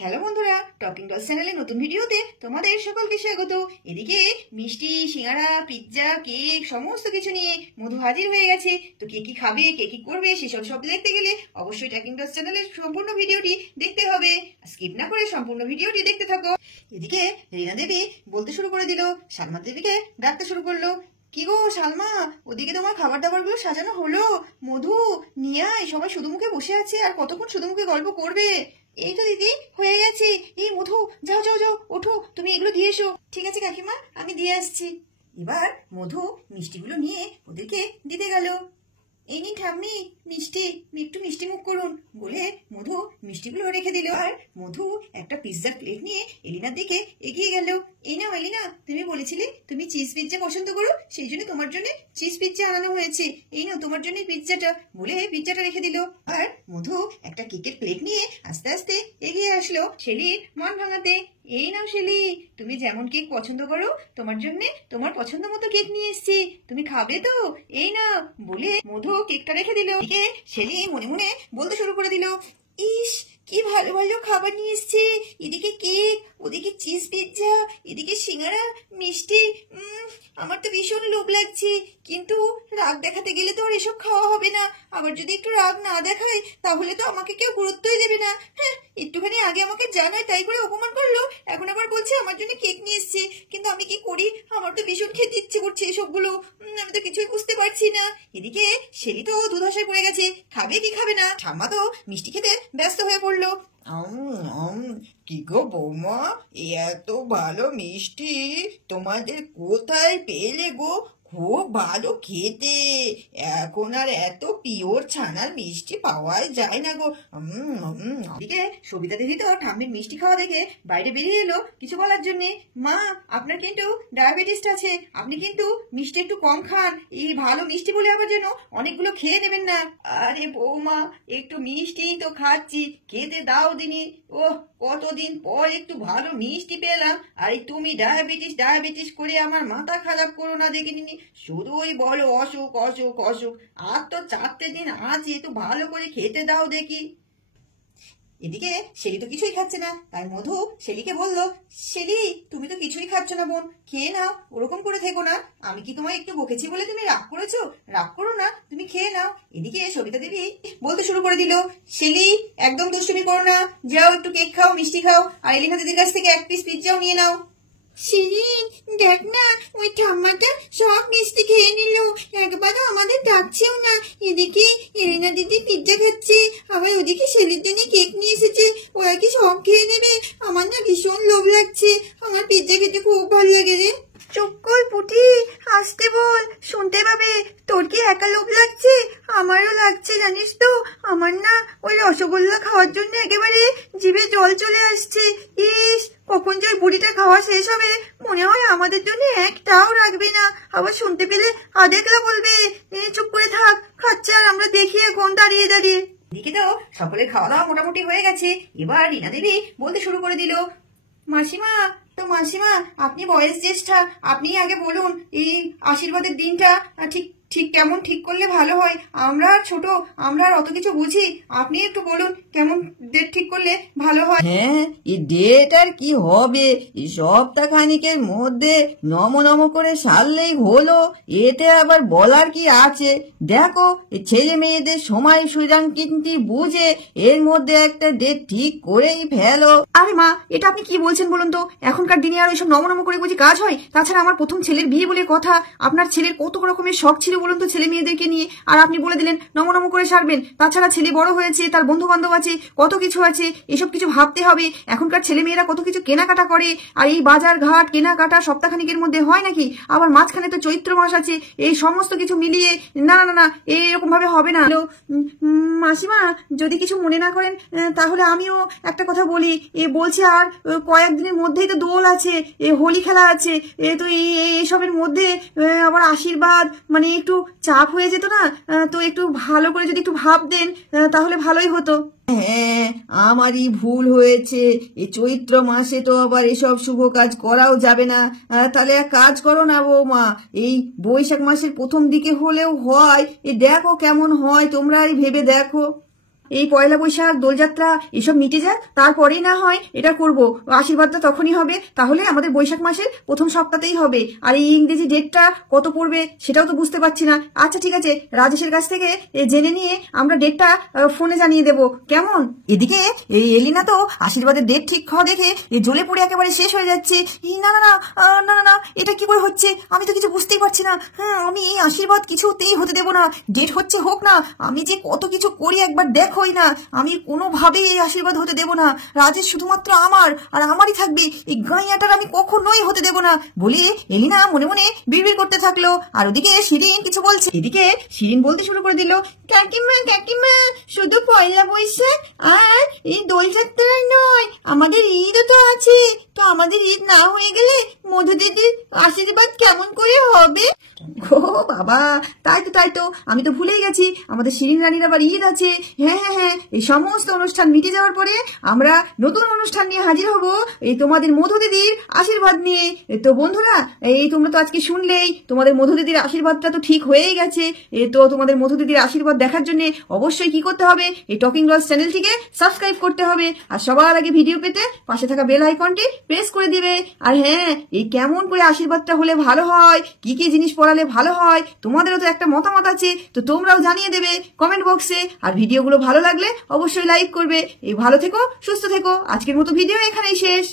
Hello বন্ধুরা, talking dolls চ্যানেলে নতুন ভিডিওতে তোমাদের সকলকে স্বাগত। এদিকে মিষ্টি, সিঙ্গারা, পিৎজা, কেক সমস্ত কিছু নিয়ে মধু হাজির হয়ে গেছে। তো কে কি খাবে, কে কি করবে সেসব সব দেখতে গেলে অবশ্যই টকিং ডলস চ্যানেলের সম্পূর্ণ ভিডিওটি দেখতে হবে। স্কিপ না করে সম্পূর্ণ ভিডিওটি দেখতে থাকো। এদিকে রীনা দেবী বলতে শুরু করে দিল, সালমা দেবীকে ডাকতে শুরু করলো। কি গো সালমা, ওদিকে তোমার খাবার দাবার গুলো সাজানো হলো? মধু নিয়ে আয়, সবাই শুধু মুখে বসে আছে, আর কতক্ষণ শুধু মুখে গল্প করবে? এই তো দিদি, হয়ে গেছে। এই মধু, যাও যাও যাও, ওঠো, তুমি এগুলো দিয়ে এসো। ঠিক আছে কাকিমা, আমি দিয়ে আসছি। এবার মধু মিষ্টিগুলো নিয়ে ওদেরকে দিতে গেল। এই নিন ঠাম্মি মিষ্টি, একটু মিষ্টি মুখ করুন বলে মধু মিষ্টিগুলো রেখে দিল। আর মধু একটা পিৎজার প্লেট নিয়ে এলিনার দিকে এগিয়ে গেল। এই নাও এলিনা, তুমি বলেছিলে তুমি চিজ পিৎজা পছন্দ করো, সেই জন্য তোমার জন্য চিজ পিৎজা আনানো হয়েছে। এই নাও তোমার জন্য পিৎজাটা বলে পিৎজাটা রেখে দিল। আর মধু একটা কেকের প্লেট নিয়ে আস্তে আস্তে এগিয়ে আসলো শেলির মন ভাঙাতে। এই নাও শেলি, তুমি যেমন কেক পছন্দ করো, তোমার জন্য তোমার পছন্দ মতো কেক নিয়ে এসেছি, তুমি খাবে তো? এই না বলে মধু কেকটা রেখে দিল। শেলি মনে মনে বলতে শুরু করে দিল, ইস কি ভালো ভালো খাবার নিয়ে এসছে, এদিকে কেক, ওদিকে চিজ পিৎজা, এদিকে সিঙ্গারা, মিষ্টি। আমার তো ভীষণ লোভ লাগছে, কিন্তু রাগ দেখাতে গেলে তো আর এসব খাওয়া হবে না। আবার যদি একটু রাগ না দেখায় তাহলে তো আমাকে কেউ গুরুত্বই দেবে না। হ্যাঁ, একটুখানি আগে আমাকে জানায়, তাই করে অপমান করলো, এখন আবার বলছে আমার জন্য কেক নিয়ে এসছে। কিন্তু আমি কি করি, আমার তো ভীষণ খেতে ইচ্ছে করছে এসবগুলো, আমি তো কিছুই বুঝতে পারছি না। এদিকে শেলি তো দুধসায় পড়ে গেছে, খাবে কি খাবে না। ঠাম্মা তো মিষ্টি খেতে ব্যস্ত হয়ে পড়লো। কি গো বৌমা, এত ভালো মিষ্টি তোমাদের কোথায় পেলে গো? খুব ভালো খেতে, এখন আর এত পিওর ছানার মিষ্টি পাওয়াই যায় না গো। এদিকে সবিতা দেবী তো ঠাম্মির মিষ্টি খাওয়া দেখে বাইরে বেরিয়ে এলো কিছু বলার জন্য। মা, আপনার কিন্তু ডায়াবেটিস আছে, আপনি কিন্তু মিষ্টি একটু কম খান। এই ভালো মিষ্টি বলে আবার যেন অনেকগুলো খেয়ে নেবেন না। আরে বৌমা, একটু মিষ্টি তো খাচ্ছি, খেতে দাও দিনি। ওহ, কতদিন পর একটু ভালো মিষ্টি পেলাম। আর তুমি ডায়াবেটিস ডায়াবেটিস করে আমার মাথা খারাপ করো না দেখিনি। শুধুই বলো অসুখ অসুখ অসুখ, আর তো 4টে দিন আছে, একটু ভালো করে খেতে দাও দেখি। এদিকে শেলি তো কিছুই খাচ্ছে না, তাই মধু শেলিকে বললো, শেলি তুমি তো কিছুই খাচ্ছ না বোন, খেয়ে নাও, ওরকম করে থেকো না। আমি কি তোমায় একটু বকেছি বলে তুমি রাগ করেছো? রাগ করো না, তুমি খেয়ে নাও। এদিকে সবিতা দেবী বলতে শুরু করে দিল, শেলি একদম দুষ্টুমি করো না, যাও একটু কেক খাও, মিষ্টি খাও, আর এলিনা দিদির কাছ থেকে 1 পিস পিৎজাও নিয়ে নাও। শিরিন, দেখ না, ওই ঠাম্মাটা সব মিষ্টি খেয়ে নিল, একবারও আমাদের ডাকছেও না। এদিকে এলিনা দিদি পিৎজা খাচ্ছে, আবার ওদিকে শেলির দিনে কেক নিয়ে এসেছে, ওরা কি সব খেয়ে নেবে? আমার না ভীষণ লোভ লাগছে, আমার পিৎজা খেতে খুব ভালো লাগে রে। চুপ কর পুটি, আসতে বল, শুনতে পাবে। তোর কি একা লোভ লাগছে? আমারও লাগছে জানিস তো। আমার না ওই রসগোল্লা খাওয়ার জন্য একেবারে জিভে জল চলে আসছে। ইস, কখন যে ওই বুড়িটা খাওয়া শেষ হবে, মনে হয় আমাদের জন্য একটাও রাখবে না। আবার শুনতে পেলে আদেকলা বলবে। চুপ করে থাক, খাচ্ছে আর আমরা দেখি এখন দাঁড়িয়ে দাঁড়িয়ে। এদিকে তো সকলের খাওয়া দাওয়া মোটামুটি হয়ে গেছে। এবার রীনা দেবী বলতে শুরু করে দিল, মাসিমা, তো মাসিমা আপনি বয়স জ্যেষ্ঠা, আপনি আগে বলুন এই আশীর্বাদের দিনটা ঠিক ঠিক কেমন ঠিক করলে ভালো হয়। আমরা ছোট, আমরা আর অত কিছু বুঝি, আপনি একটু বলুন কেমন ডেট ঠিক করলে ভালো হয়। হ্যাঁ, এই ডেট আর কি হবে, এই সপ্তাহখানিকের মধ্যে নম নম করে সারলেই হলো, এতে আবার বলার কি আছে? দেখো, এই ছেলে মেয়েদের সময় সুযোগ কিন্তু বুঝে এর মধ্যে একটা ডেট ঠিক করেই ফেলো। আরে মা, এটা আপনি কি বলছেন বলুন তো? এখনকার দিনে আর ওইসব নম নম করে বুঝি কাজ হয়? তাছাড়া আমার প্রথম ছেলের বিয়ে বলে কথা, আপনার ছেলের কত রকমের শখ ছিল বলুন তো ছেলে মেয়েদেরকে নিয়ে, আর আপনি বলে দিলেন নম নম করে সারবেন। তাছাড়া ছেলে বড় হয়েছে, তার বন্ধু বান্ধব আছে, কত কিছু আছে, এসব কিছু ভাবতে হবে। এখনকার ছেলে মেয়েরা কত কিছু কেনাকাটা করে, আর এই বাজার ঘাট কেনাকাটা সপ্তাহখানিকের মধ্যে হয় নাকি? আবার মাঝখানে তো চৈত্র মাস আছে, এই সমস্ত কিছু মিলিয়ে না না না, এইরকম ভাবে হবে না। মাসিমা, যদি কিছু মনে না করেন তাহলে আমিও একটা কথা বলি। বলছে আর কয়েকদিনের মধ্যেই তো দোল আছে, হোলি খেলা আছে, তো এইসবের মধ্যে আবার আশীর্বাদ মানে একটু চাপ হয়ে যেত না? তো একটু ভালো করে যদি একটু ভাবতেন তাহলে ভালোই হতো। হ্যাঁ, আমারই ভুল হয়েছে, এই চৈত্র মাসে তো আবার এসব শুভ কাজ করাও যাবে না। তাহলে এক কাজ করো না বৌমা, এই বৈশাখ মাসের প্রথম দিকে হলেও হয়, দেখো কেমন হয়, তোমরা ভেবে দেখো। এই পয়লা বৈশাখ দোলযাত্রা এসব মিটে যাক, তারপরেই না হয় এটা করব। আশীর্বাদটা তখনই হবে, তাহলে আমাদের বৈশাখ মাসের প্রথম সপ্তাহতেই হবে। আর এই ইংরেজি ডেটটা কত পড়বে সেটাও তো বুঝতে পারছি না। আচ্ছা ঠিক আছে, রাজেশের কাছ থেকে জেনে নিয়ে আমরা ডেটটা ফোনে জানিয়ে দেব, কেমন? এদিকে এই এলিনা তো আশীর্বাদের ডেট ঠিক হওয়া দেখে জ্বলে পড়ে একেবারে শেষ হয়ে যাচ্ছে। না না না না না, এটা কি করে হচ্ছে? আমি তো কিছু বুঝতেই পারছি না। আমি এই আশীর্বাদ কিছুতেই হতে দেবো না। ডেট হচ্ছে হোক না, আমি যে কত কিছু করি একবার দেখোই না। আমি কোনোভাবেই এই আশীর্বাদ হতে দেবো না। রাজেশ শুধুমাত্র আমার আর আমারই থাকবে, এই গাঁয়াটার আমি কখনোই হতে দেবো না বলে এলিনা মনে মনে বিড়বিড় করতে থাকলো। আর ওদিকে শিরিন কিছু বলছে। এদিকে শিরিন বলতে শুরু করে দিল, কাকিমা কাকিমা, শুধু পয়লা বৈশাখ আর এই দোলযাত্রাই নয়, আমাদের ঈদও তো আছে। তো আমাদের ঈদ না হয়ে গেলে মধু দিদির আশীর্বাদ কেমন করে হবে? ও বাবা, তাই তো আমি তো ভুলেই গেছি, আমাদের শিরিন রানীর আবার ঈদ আছে। হ্যাঁ, এই সমস্ত অনুষ্ঠান মিটে যাওয়ার পরে আমরা নতুন অনুষ্ঠান নিয়ে হাজির হব, এই তোমাদের মধু দিদির আশীর্বাদ নিয়ে। তো বন্ধুরা, এই তোমরা তো আজকে শুনলেই তোমাদের মধু দিদির আশীর্বাদটা তো ঠিক হয়েই গেছে। তো তোমাদের মধু দিদির আশীর্বাদ দেখার জন্য অবশ্যই কি করতে হবে, এই টকিং ডলস চ্যানেলটিকে সাবস্ক্রাইব করতে হবে। আর সবার আগে ভিডিও পেতে পাশে থাকা বেল আইকনটি প্রেস করে দিবে। আর হ্যাঁ, এই কেমন করে আশীর্বাদটা হলে ভালো হয়, কি কি জিনিস পড়ালে ভালো হয়, তোমাদেরও তো একটা মতামত আছে, তো তোমরাও জানিয়ে দেবে কমেন্ট বক্সে। আর ভিডিওগুলো ভালো লাগলে অবশ্যই লাইক করবে। এই ভালো থেকো, সুস্থ থেকো। আজকের মতো ভিডিও এখানেই শেষ।